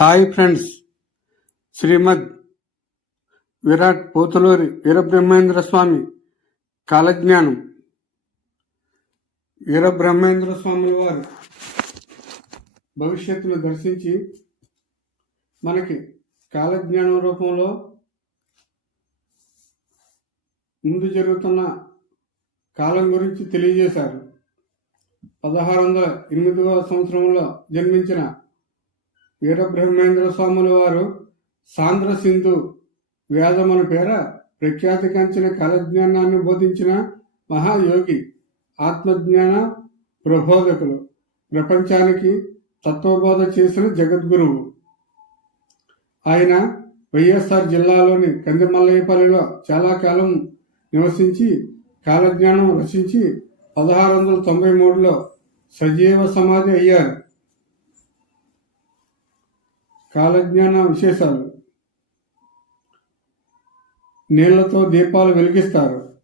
Hi friends. శ్రీమద్ విరాట్ పోతులూరి వీరబ్రహ్మేంద్ర స్వామి కాలజ్ఞానం. వీరబ్రహ్మేంద్ర స్వామి వారు భవిష్యత్తును దర్శించి మనకి కాలజ్ఞానం రూపంలో ముందు జరుగుతున్న కాలం గురించి తెలియజేశారు. పదహారు వందల ఎనిమిదవ సంవత్సరంలో జన్మించిన వీరబ్రహ్మేంద్ర స్వాముల వారు సాంద్ర సింధు వేదమున పేర ప్రఖ్యాతి కంచిన కాలజ్ఞానాన్ని బోధించిన మహాయోగి ఆత్మజ్ఞాన ప్రబోధకులు. ప్రపంచానికి తత్వబోధ చేసిన జగద్గురువు. ఆయన వైఎస్ఆర్ జిల్లాలోని కందిమల్లయ్యపల్లిలో చాలా కాలం నివసించి కాలజ్ఞానం రచించి పదహారు వందల తొంభై మూడులో సజీవ సమాధి అయ్యారు. కాలజ్ఞాన విశేషాలు. నీళ్ళతో దీపాలు వెలిగిస్తారు.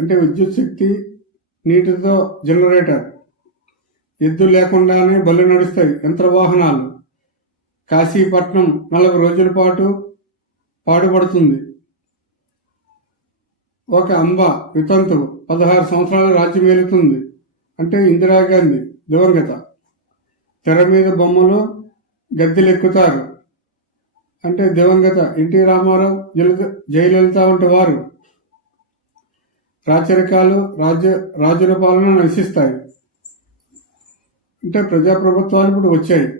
అంటే విద్యుత్ శక్తి నీటితో జనరేటర్. ఎద్దు లేకుండానే బళ్ళు నడుస్తాయి యంత్ర వాహనాలు కాశీపట్నం నలభై రోజుల పాటు పాడుపడుతుంది. ఒక అంబ వితంతువు పదహారు సంవత్సరాలు రాజ్యం ఏలుతుంది. అంటే ఇందిరాగాంధీ దివంగత. తెర మీద బొమ్మలు గద్దెలెక్కుతారు. అంటే దివంగత ఎన్టీ రామారావు జయలలిత వంటి వారు రాచరికాలు రాజ్య రాజుల పాలన నశిస్తాయి. అంటే ప్రజాప్రభుత్వాలు ఇప్పుడు వచ్చాయి.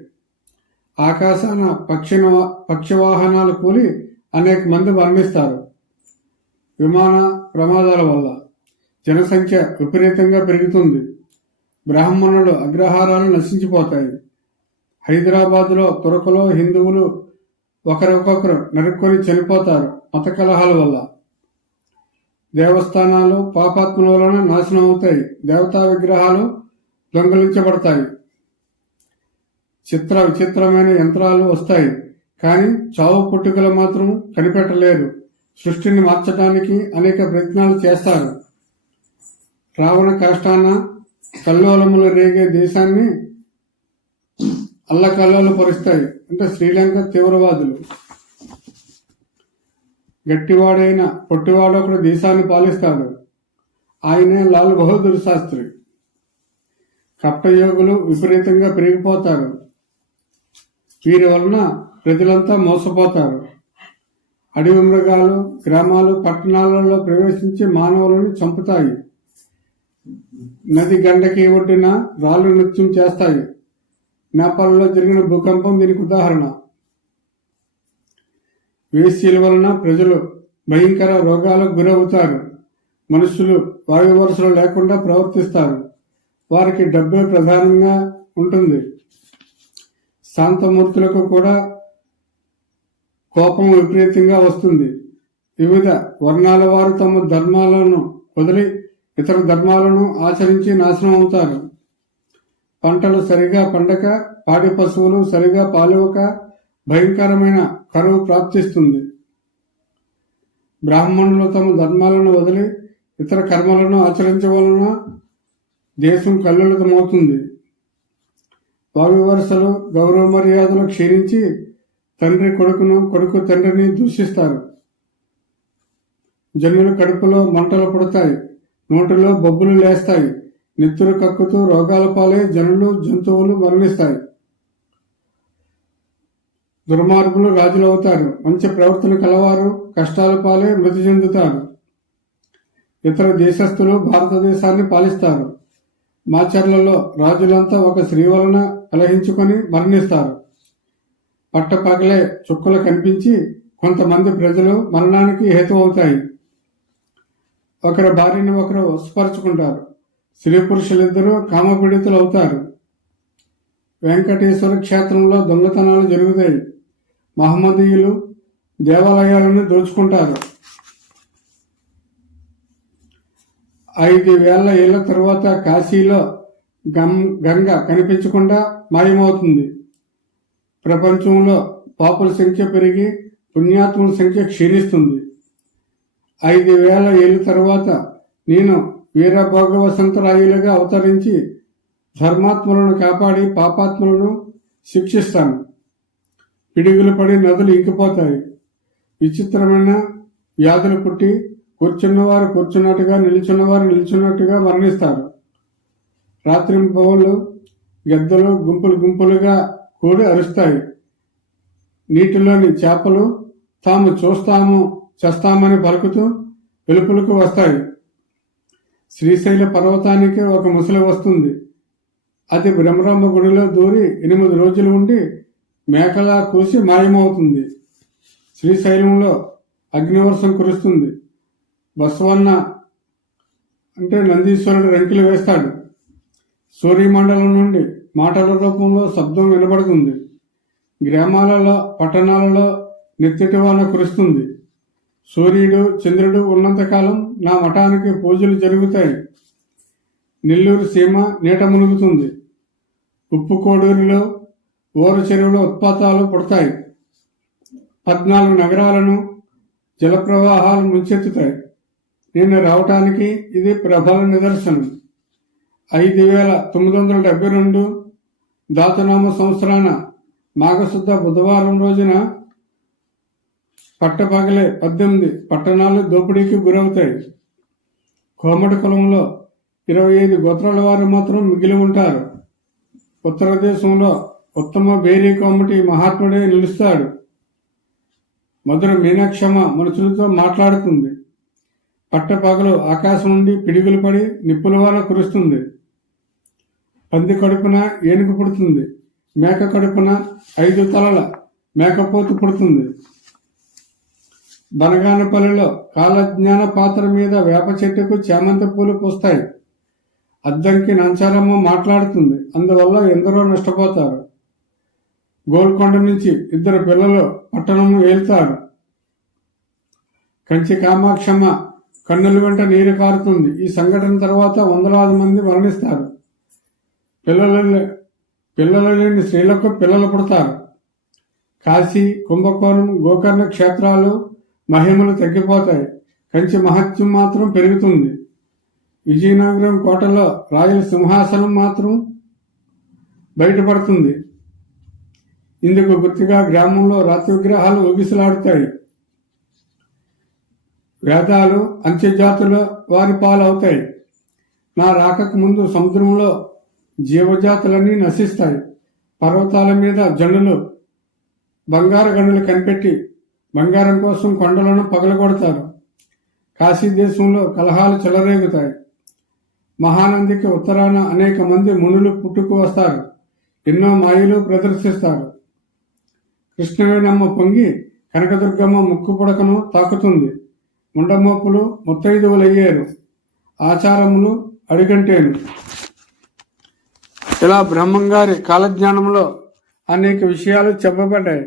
ఆకాశాన పక్షిన పక్షవాహనాలు కూలి అనేక మంది మరణిస్తారు. విమాన ప్రమాదాల వల్ల జనసంఖ్య విపరీతంగా పెరుగుతుంది. బ్రాహ్మణులు అగ్రహారాలు నశించిపోతాయి. హైదరాబాద్లో తురకలో హిందువులు ఒకరికొకరు నరుక్కొని చనిపోతారు మత కలహాల వల్ల. దేవస్థానాలు పాపాత్ముల వలన నాశనం అవుతాయి. దేవతా విగ్రహాలు దొంగలించబడతాయి. చిత్ర విచిత్రమైన యంత్రాలు వస్తాయి. కానీ చావు పుట్టుకలు మాత్రం కనిపెట్టలేరు సృష్టిని మార్చడానికి అనేక ప్రయత్నాలు చేస్తారు. రావణ కాష్టాన కల్లోలములు రేగే దేశాన్ని అల్లకల్లోలు పరుస్తాయి. అంటే శ్రీలంక తీవ్రవాదులు. గట్టివాడైన పొట్టివాడు ఒకడు దేశాన్ని పాలిస్తాడు. ఆయనే లాల్ బహదూర్ శాస్త్రి. కప్పయోగులు విపరీతంగా పెరిగిపోతారు. వీరి వలన ప్రజలంతా మోసపోతారు. అడవి మృగాలు గ్రామాలు పట్టణాలలో ప్రవేశించి మానవులను చంపుతాయి. నది గండకి ఒడ్డిన రాళ్ళు నృత్యం చేస్తాయి. నేపాల్లో జరిగిన భూకంపం దీనికి ఉదాహరణ. వేసీల వలన ప్రజలు భయంకర రోగాలకు గురవుతారు. మనుషులు వాయు వరుసలు లేకుండా ప్రవర్తిస్తారు. వారికి డబ్బే ప్రధానంగా ఉంటుంది. శాంతమూర్తులకు కూడా కోపం విపరీతంగా వస్తుంది. వివిధ వర్ణాల వారు తమ ధర్మాలను వదిలి ఇతర ధర్మాలను ఆచరించి నాశనం అవుతారు. పంటలు సరిగా పండక పాడి పశువులు సరిగా పాలివక భయంకరమైన కరువు ప్రాప్తిస్తుంది. బ్రాహ్మణులు తమ ధర్మాలను వదిలి ఇతర కర్మలను ఆచరించవలన దేశం కల్లులతమవుతుంది. వావి వరుసలు గౌరవ మర్యాదలు క్షీణించి తండ్రి కొడుకును కొడుకు తండ్రిని దూషిస్తారు. జనుల కడుపులో మంటలు పుడతాయి నోటిలో బొబ్బులు లేస్తాయి. నిద్ర కక్కుతూ రోగాల పాలై జనులు జంతువులు మరణిస్తాయి. దుర్మార్గులు రాజులవుతారు. మంచి ప్రవర్తన కలవారు కష్టాల పాలై మృతి చెందుతారు. ఇతర దేశస్థులు భారతదేశాన్ని పాలిస్తారు. మాచర్లలో రాజులంతా ఒక స్త్రీ వలన కలహించుకొని మరణిస్తారు. పట్టపగలే చుక్కలు కనిపించి కొంతమంది ప్రజలు మరణానికి హేతు అవుతాయి ఒకరి భార్యని ఒకరు వశపరుచుకుంటారు. స్త్రీ పురుషులిద్దరూ కామపీడితులు అవుతారు. వెంకటేశ్వర క్షేత్రంలో దొంగతనాలు జరుగుతాయి. మహమ్మదీయులు దేవాలయాలను దోచుకుంటారు. ఐదు వేల ఏళ్ళ తర్వాత కాశీలో గం గంగ కనిపించకుండా మాయమవుతుంది. ప్రపంచంలో పాపుల సంఖ్య పెరిగి పుణ్యాత్ముల సంఖ్య క్షీణిస్తుంది. ఐదు వేల ఏళ్ళ తర్వాత నేను వీరభోగవసంతరాయులుగా అవతరించి ధర్మాత్ములను కాపాడి పాపాత్ములను శిక్షిస్తాను పిడుగులు పడి నదులు ఇంకిపోతాయి. విచిత్రమైన వ్యాధులు పుట్టి కూర్చున్నవారు కూర్చున్నట్టుగా నిల్చున్నవారు నిల్చున్నట్టుగా మరణిస్తారు. రాత్రి పౌళ్ళు గద్దలు గుంపులు గుంపులుగా కూడి అరుస్తాయి. నీటిలోని చేపలు తాము చూస్తాము చేస్తామని పలుకుతూ పిలుపులకు వస్తాయి. శ్రీశైల పర్వతానికి ఒక ముసలి వస్తుంది. అది బ్రహ్మరాంబ గుడిలో దూరి ఎనిమిది రోజులు ఉండి మేకలా కూసి మాయమవుతుంది. శ్రీశైలంలో అగ్నివర్షం కురుస్తుంది. బస్వన్న అంటే నందీశ్వరుడు రెంకిలు వేస్తాడు. సూర్యమండలం నుండి మాటల రూపంలో శబ్దం వినబడుతుంది. గ్రామాలలో పట్టణాలలో నిత్యటి వాన కురుస్తుంది. సూర్యుడు చంద్రుడు ఉన్నంతకాలం నా మఠానికి పూజలు జరుగుతాయి. నెల్లూరు సీమ నీట మునుగుతుంది. ఉప్పు కోడూరులో ఓర చెరువులో ఉత్పాతాలు పుడతాయి. పద్నాలుగు నగరాలను జలప్రవాహాలు ముంచెత్తుతాయి. నేను రావటానికి ఇది ప్రబల నిదర్శనం. ఐదు వేల తొమ్మిది వందల డెబ్బై రెండు దాతనామ సంవత్సరాన మాఘశుద్ధ బుధవారం రోజున పట్టపగలే పద్దెనిమిది పట్టణాలు దోపిడీకి గురవుతాయి. కోమటి కులంలో ఇరవై ఐదు గోత్రాల వారు మాత్రం మిగిలి ఉంటారు. ఉత్తర దేశంలో ఉత్తమ బేరీ కోమటి మహాత్ముడే నిలుస్తాడు. మధుర మీనాక్షమ మనుషులతో మాట్లాడుతుంది. పట్టపగలు ఆకాశం నుండి పిడుగులు పడి నిప్పుల వల్ల కురుస్తుంది. పంది కడుపున ఏనుగు పుడుతుంది. మేక కడుపున ఐదు తలల మేకపోతు పుడుతుంది. బనగానపల్లిలో కాలజ్ఞాన పాత్ర మీద వేప చెట్టుకు చేమంతి పూలు పూస్తాయి. అద్దంకి నంచారమ్మ మాట్లాడుతుంది. అందువల్ల ఎందరో నష్టపోతారు. గోల్కొండ నుంచి ఇద్దరు పిల్లలు పట్టణం వెళ్తారు కంచి కామాక్షమ్మ కన్నుల వెంట నీరు కారుతుంది. ఈ సంఘటన తర్వాత వందలాది మంది మరణిస్తారు. పిల్లలు పిల్లలు లేని స్త్రీలకు పిల్లలు పుడతారు. కాశీ కుంభకోణం గోకర్ణ క్షేత్రాలు మహిమలు తగ్గిపోతాయి. కంచి మహత్యం మాత్రం పెరుగుతుంది. విజయనగరం కోటలో రాజుల సింహాసనం మాత్రం బయటపడుతుంది. ఇందుకు గుర్తుగా గ్రామంలో రాతి విగ్రహాలు ఊగిసలాడుతాయి. వేదాలు అంత్యజాతుల వారి పాలవుతాయి. నా రాకకు ముందు సముద్రంలో జీవజాతులన్నీ నశిస్తాయి. పర్వతాల మీద జనులు బంగారు గనులు కనిపెట్టి బంగారం కోసం కొండలను పగలగొడతారు. కాశీ దేశంలో కలహాలు చెలరేగుతాయి. మహానందికి ఉత్తరాన అనేక మంది మునులు పుట్టుకు వస్తారు. ఎన్నో మాయలు ప్రదర్శిస్తారు. కృష్ణవేణమ్మ పొంగి కనకదుర్గమ్మ ముక్కు పుడకను తాకుతుంది. ముండమోపులు ముత్తైదువులయ్యారు. ఆచారములు అడిగంటేను. ఇలా బ్రహ్మంగారి కాలజ్ఞానంలో అనేక విషయాలు చెప్పబడ్డాయి.